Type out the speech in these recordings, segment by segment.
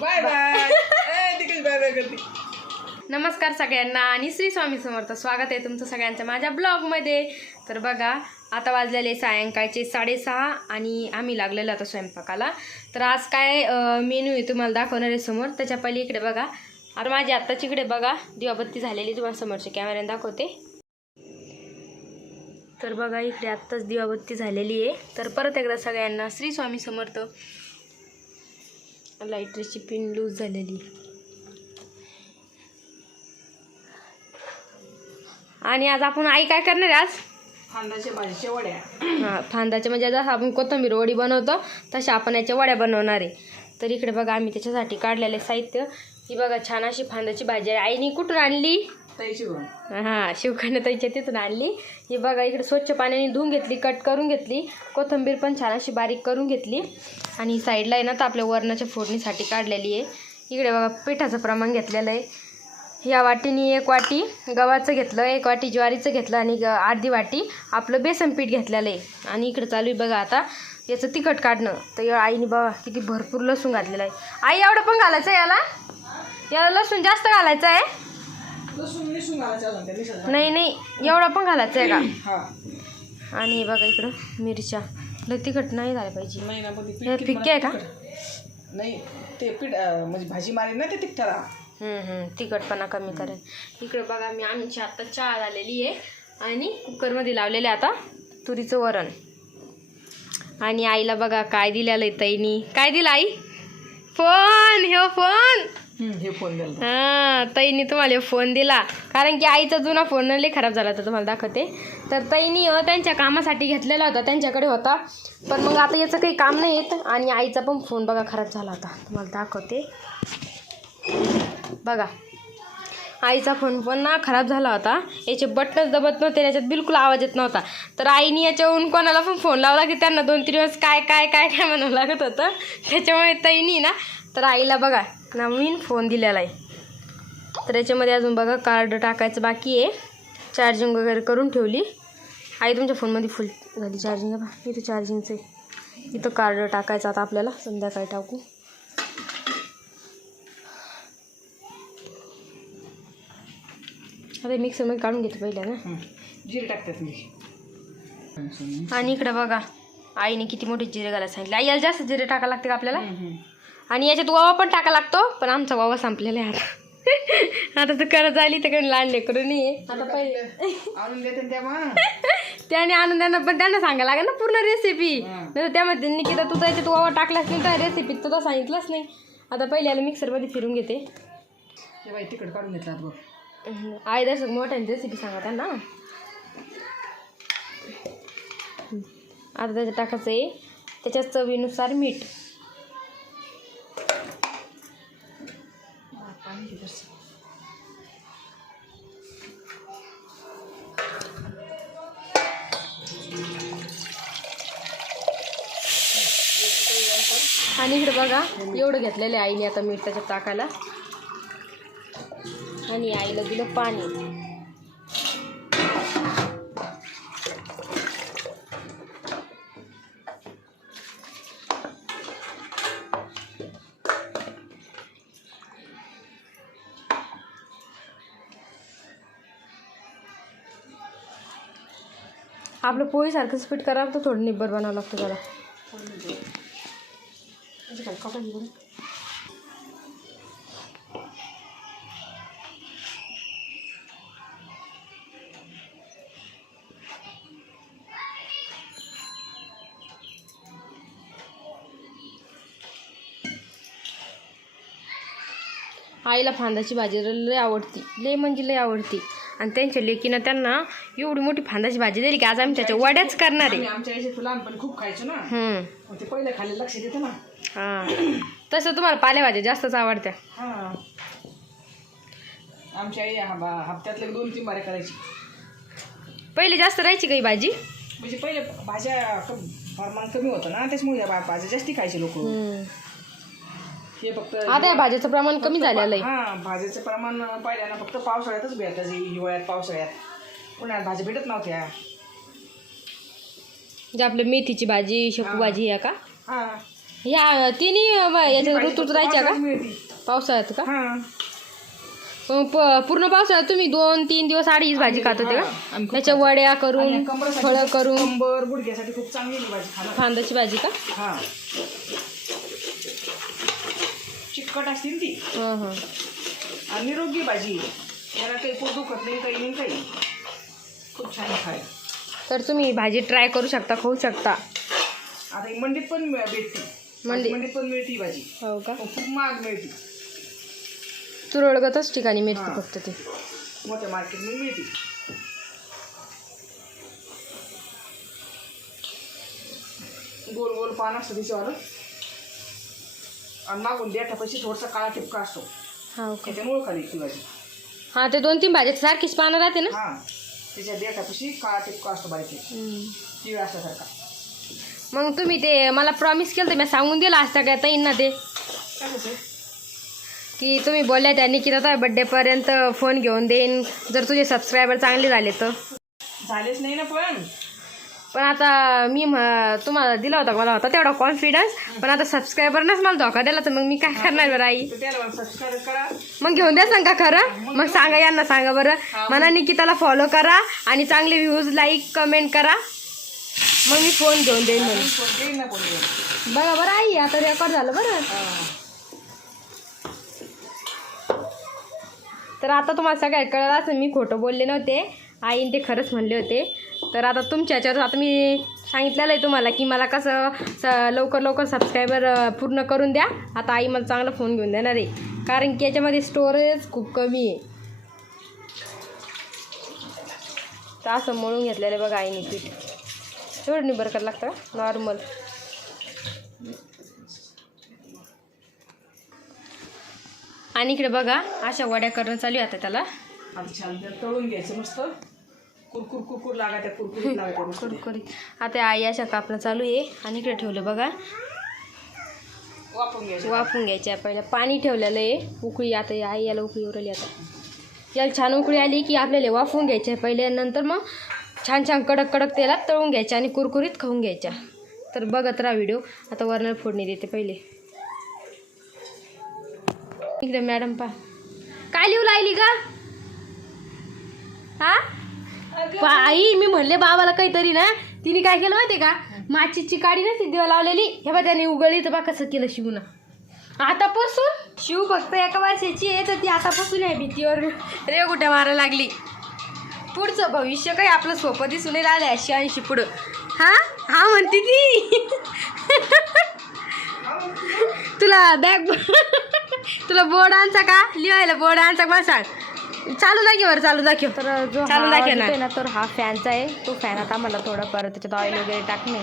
Bye bye. तिकडे bye bye करते. नमस्कार सगळ्यांना आणि श्री स्वामी समर्थ. स्वागत आहे तुमचं सगळ्यांचं माझ्या ब्लॉगमध्ये. तर बघा आता वाजलेले सायंकाळचे 6:30 आणि आम्ही लागलेलो आता स्वयंपाकाला. तर आज काय मेनू आहे तुम्हाला दाखवणार आहे समोर. त्याच्या पहिले इकडे बघा आता माझी आत्ताची इकडे बघा दिवाबत्ती झालेली तुम्हाला समोरच्या कॅमेऱ्याने दाखवते. तर बघा इकडे आत्ताच दिवाबत्ती झालेली आहे. तर परत एकदा सगळ्यांना श्री स्वामी समर्थ. लाईटरची पिन लूज झालेली आणि आज आपण आई काय करणार आहे आज फांदाच्या भाजीच्या वड्या. हां फांदाच्या म्हणजे जसं आपण कोथिंबीर वडी बनवतो तशा आपण याच्या वड्या बनवणार आहे. तर इकडे बघा आम्ही त्याच्यासाठी काढलेले साहित्य. ही बघा छान अशी फांदाची भाजी आहे. आईने कुठून आणली? हां शिवकन्या ताईच्या तिथून आणली. ही बघा इकडे स्वच्छ पाण्याने धुवून घेतली, कट करून घेतली. कोथिंबीर पण छान अशी बारीक करून घेतली आणि साईडला आहे ना तर आपल्या वरणाच्या फोडणीसाठी काढलेली आहे. इकडे बघा पिठाचं प्रमाण घेतलेलं आहे. या वाटीने 1 वाटी गव्हाचं घेतलं, 1 वाटी ज्वारीचं घेतलं आणि अर्धी वाटी आपलं बेसन पीठ घेतलेलं आहे. आणि इकडे चालू आहे बघा आता याचं तिखट काढणं. तर आईने बघा किती भरपूर लसूण घातलेलं आहे. आई एवढं पण घालायचं आहे याला लसूण जास्त घालायचं आहे? नाही नाही एवढं पण घालायचं आहे का? आणि बघा इकडं मिरच्या लय तिखट नाही झालं पाहिजे. फिक्के आहे का? नाही ते पीठ म्हणजे भाजी मारेल ना ते तिखटाला. तिखटपणा कमी करेल. इकडे बघा आमची आता चहा झालेली आहे आणि कुकरमध्ये लावलेलं आहे आता तुरीचं वरण. आणि आईला बघा काय दिलेलं आहे ताईनी. काय दिलं आई? फोन. हे फोन दिला. हां ताईनी तुम्हाला फोन दिला कारण की आईचा जुना फोन लय खराब झाला तर तुम्हाला दाखवते. तर ताईनी त्यांच्या कामासाठी घेतलेला होता, त्यांच्याकडे होता. पण मग आता याचं काही काम नाही येत आणि आईचा पण फोन बघा खराब झाला होता. तुम्हाला दाखवते बघा आईचा फोन पण ना खराब झाला होता. याचे बटनच दबत नव्हते, याच्यात बिलकुल आवाज येत नव्हता. तर आईने याच्यावरून कोणाला पण फोन लावला की त्यांना 2-3 दिवस काय काय काय काय म्हणावं लागत होतं. त्याच्यामुळे ताईनी ना तर आईला बघा नवीन फोन दिलेला आहे. तर याच्यामध्ये अजून बघा कार्ड टाकायचं बाकी आहे. चार्जिंग वगैरे करून ठेवली. आई तुमच्या फोनमध्ये फुल झाली चार्जिंग. बघा इथं चार्जिंगचं आहे, इथं कार्ड टाकायचं आता आपल्याला संध्याकाळी टाकू. अरे मिक्सरमध्ये काढून घेते पहिल्या ना. जिरे टाकतात मी. आणि इकडे बघा आईने किती मोठे जिरे घालायला सांगितले. आई याला जास्त जिरे टाकायला लागते का आपल्याला? आणि याच्यात ओवा पण टाका लागतो पण आमचा ओवा संपलेला आहे आता. आता तर करत झाली तर काही लहान लेकरू नाही आहे. आता पहिले आणून देते त्या त्याने आणून त्यांना पण त्यांना सांगायला लागेल ना पूर्ण रेसिपी. नाही त्यामध्ये निकिता तू त्याच्यात ओवा टाकलाच नाही त्या रेसिपीत तुला सांगितलंच नाही. आता पहिले याला मिक्सरमध्ये फिरून घेते. तिखट काढून घेतला बघ. आई दर्शक मोठ्याने रेसिपी सांगा त्यांना. आता त्याच्यात टाकायचं आहे त्याच्यात चवीनुसार मीठ. आणि इकडे बघा एवढं घेतलेलं आहे आईने आता मीठ त्याच्यात टाकायला. आणि आईला दिलं पाणी. आपलं पोळीसारखंच पीठ करावं तर थोडं निब्बर बनावं लागतं त्याला. आईला फांदाची भाजी लय आवडती, लय म्हणजे लय आवडती. आणि त्यांच्या लेकीनं त्यांना एवढी मोठी फांदाची भाजी दिली की आज आम्ही त्याच्या वड्याच करणार आहे. आमच्या याच्यात लहानपणी खूप खायचो ना. ते पहिले खाली लक्ष देतं ना. हां तसं तुम्हाला पालेभाज्या जास्तच आवडत्या. हां आमच्या आई हप्त्यातले 2-3 बारे करायची. पहिले जास्त राहायची काही भाजी म्हणजे पहिले भाज्या प्रमाण कमी होतं ना त्याच्यामुळे भाज्या जास्ती खायचे लोक. हे फक्त आता या भाजीचं प्रमाण कमी झालेलं आहे. हां भाजीचं प्रमाण पहिल्यांदा फक्त पावसाळ्यातच भेटायचं. हिवाळ्यात पावसाळ्यात उन्हाळ्यात भाज्या भेटत नव्हत्या. जे आपलं मेथीची भाजी शेपू भाजी आहे का? हां ह्या तिन्ही याच्यात ऋतूत राहायच्या का? मिळते. पावसाळ्यात का? हा पूर्ण पावसाळ्यात तुम्ही 2-3 दिवस आड हीच भाजी खात होते हा, का? आम्ही खूप त्याच्या वड्या करून आणि कंबरसाठी फळं करून कंबर गुडघ्यासाठी खूप चांगली ही भाजी खाणार. फांदाची भाजी का? हा चिकट असते ना ती हां हां. आणि निरोगी भाजी. याला काही पोट दुखत नाही, काही नाही, काही खूप छान खाय. तर तुम्ही भाजी ट्राय करू शकता, खाऊ शकता. आता ही मंडीत पण भेटते. मंडीत पण मिळते ही भाजी. हो का? पण खूप महाग मिळते. तुरळगतच ठिकाणी मिळते हां. फक्त ते. मोठ्या मार्केटमध्ये मिळते. गोल गोल पान असतं तिच्यावर आणि मागून देठापाशी थोडासा काळा टिपका असतो. हो का? त्याच्यामुळे खाली ती भाजी. हां, ते 2-3 भाज्यात सारखीच पानं राहते ना? हा त्याच्या देठापाशी काळा टिपका असतो बारीक हम्म. तीळ असल्यासारखा. मग तुम्ही ते मला प्रॉमिस केलं तर मी सांगून दिलं आज सगळ्या ताईंना ते काय कसं की तुम्ही बोलल्या त्यांनी की आता बड्डेपर्यंत फोन घेऊन देईन जर तुझे सबस्क्रायबर चांगले झाले तर. झालेच नाही ना पण आता मी तुम्हाला दिला होता, मला होता तेवढा कॉन्फिडन्स, पण आता सबस्क्रायबरनेच मला धोका दिला तर मग मी काय करणार बरं आई? तर त्याला सबस्क्राईब करा. मग घेऊन द्या सांगा खरं. मग सांगा यांना सांगा बरं म्हणा निकिताला फॉलो करा आणि चांगले व्ह्यूज लाईक कमेंट करा मग मी फोन घेऊन देईन म्हणून. देईन ना कोण बघा बरं आई आता रेकॉर्ड झालं बरं. तर आता तुम्हाला सगळ्यात कळलं असं मी खोटं बोलले नव्हते, आईने ते खरंच म्हणले होते. तर आता तुमच्या ह्याच्यावर आता मी सांगितलेलं आहे तुम्हाला की मला कसं लवकर लवकर सबस्क्रायबर पूर्ण करून द्या. आता आई मला चांगला फोन घेऊन देणार आहे कारण की याच्यामध्ये स्टोरेज खूप कमी आहे. तर असं मळून घेतलेलं आहे बघा आईने पीठ. एवढं नाही बरं करायला लागतं का? नॉर्मल. आणि इकडे बघा अशा वड्या करणं चालू आहे आता त्याला. आता छान तळून घ्यायचं मस्त. कुरकुर कुरकुर लागायच्या कुरकुरीत लागायच्या मस्त. कुरकुरीत. आता आई अशा कापणं चालू आहे आणि इकडे ठेवलं बघा वापरून घ्यायचं. वाफून घ्यायच्या. पहिलं पाणी ठेवलेलं आहे उकळी. आता आई याला उकळी उरली. आता याला छान उकळी आली की आपल्याला वाफवून घ्यायच्या पहिले, नंतर मग छान छान कडक कडक तेलात तळून घ्यायच्या आणि कुरकुरीत खाऊन घ्यायच्या. तर बघत राहा व्हिडिओ. आता वरणाला फोडणी देते पहिले. इकडे मॅडम पा काय लिहू लागली का? हा आई मी म्हणले बाबाला काहीतरी ना, तिने काय केलं माहिती का, माचीची काडी ना ती दिवा लावलेली, हे बा त्याने उघडली तर बा कसं केलं शिवून. आतापासून शिव फक्त एका वर्षाची आहे तर ती आतापासून आहे भीतीवर रेगुट्या मारायला लागली. पुढचं भविष्य काही आपलं सोपं दिसून नाही राहिलं 80-80 पुढं. हा हा म्हणते ती. तुला बॅग तुला बोर्ड आणचा का लिहायला? बोर्ड आणचा मला सांग. चालू दाखव बरं, चालू दाखव. तर जो चालू दाखव ना तर हा फॅनचा आहे. तो फॅन आता मला थोडं परत त्याच्यात ऑइल वगैरे टाकणे.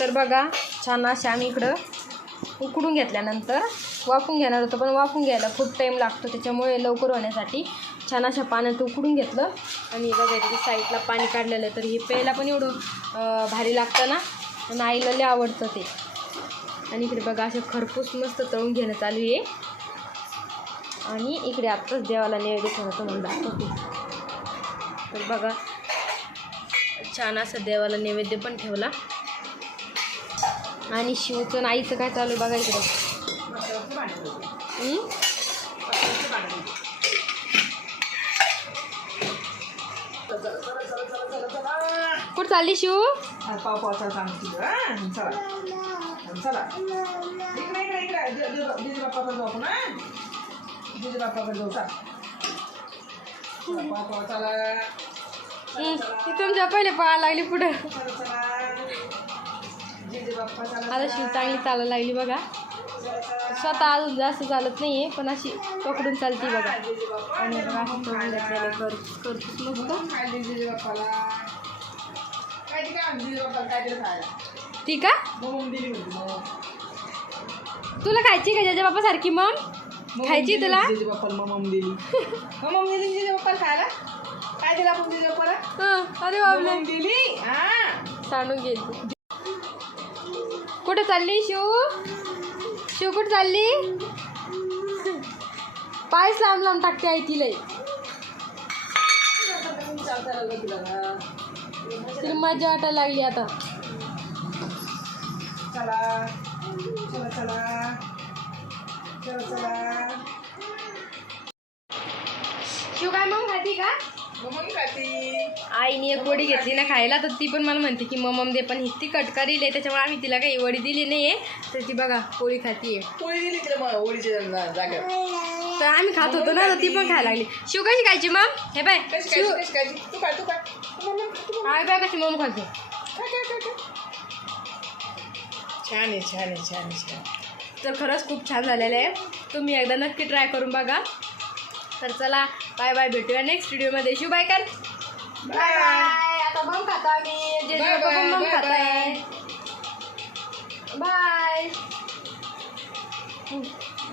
तर बघा छान अशा आम्ही इकडं उकडून घेतल्यानंतर वाफून घेणार होतो, पण वाफून घ्यायला खूप टाईम लागतो त्याच्यामुळे लवकर होण्यासाठी छान अशा पाण्यात उकडून घेतलं. आणि बघा इथे साईडला पाणी काढलेलं आहे. तर हे प्यायला पण एवढं भारी लागतं ना, आणि आईला लय आवडतं ते. आणि इकडे बघा असं खरपूस मस्त तळून घेणं चालू आहे. आणि इकडे आत्ताच देवाला नैवेद्य ठेवतो म्हणून दाखवते. तर बघा छान असं देवाला नैवेद्य पण ठेवला. आणि शिवचं आईचं काय चालू आहे बघा इकडे. कुठं चालली शिव? पाव पावचा सांगते. चला चला इकडे इकडे इकडे जिजे बाप्पाकडे जाऊ आपण. जिजे बाप्पाकडे जाऊ. पाव पाव चला. ती तुमच्या पहिले पळायला लागली पुढं. जिजे बाप्पा चला. आता शिव चांगली चालायला लागली बघा. स्वतः अजून जास्त चालत नाही आहे पण अशी पकडून चालते बघा. आणि बघा असं तळून घेतलेलं करपूस मस्त. जिजे बाप्पाला काय ती काय जिजे बाप्पाला काय दिलं खायला? ती का मग दिली होती. तुला खायची का ज्याच्या बाप्पा सारखी? मग खायची तुला? जिजे बाप्पाला मम दिली. मम दिली जिजे बाप्पाला खायला. काय दिलं आपण जिजे बाप्पाला? अरे बाबले दिली. हा सांडून गेली. कुठं चालली शिव? शिव कुठं चालली? पायच लांब लांब टाकते आहे तिला. तिला मजा वाटायला लागली आता. चला चला चला चला चला. शिव काय मग खाती का? मग खाती. आईने एक वडी घेतली ना खायला, तर ती पण मला म्हणते की मम दे, पण ही ती कट करील आहे, त्याच्यामुळे आम्ही तिला काही वडी दिली नाहीये. तर ती बघा पोळी खातीये. पोळी दिली तिला मग ओळीच्या जागेवर. तर आम्ही खात होतो ना, तर ती पण खायला लागली. शिव कशी खायची मग? हे बाय शिव कशी खायची? तू काय हाय बाय कशी मम खातो. छान आहे छान आहे छान आहे छान. तर खरंच खूप छान झालेलं आहे. तुम्ही एकदा नक्की ट्राय करून बघा. तर चला बाय बाय, भेटूया नेक्स्ट व्हिडिओमध्ये. शिव बाय कर. Bye bye. आता मम खाता आम्ही. जे पण मम खाताय. बाय.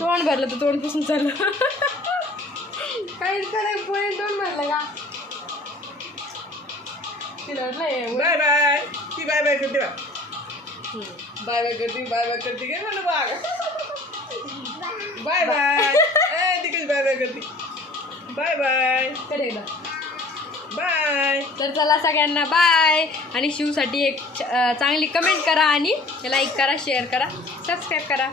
तोंड भरलं तर तोंड पुसून चाललं. काहीच करायचं पोळी तोंड भरलं का? तिला वाटलं बाय बाय. ती बाय बाय करते बा. बाय बाय करते बाय बाय करते काय म्हणलं बाग. Bye bye. ती कशी बाय बाय करते. बाय बाय करेल. बाय. तर चला सगळ्यांना बाय. आणि शिवसाठी एक चांगली कमेंट करा आणि लाईक करा, शेअर करा, सबस्क्राईब करा.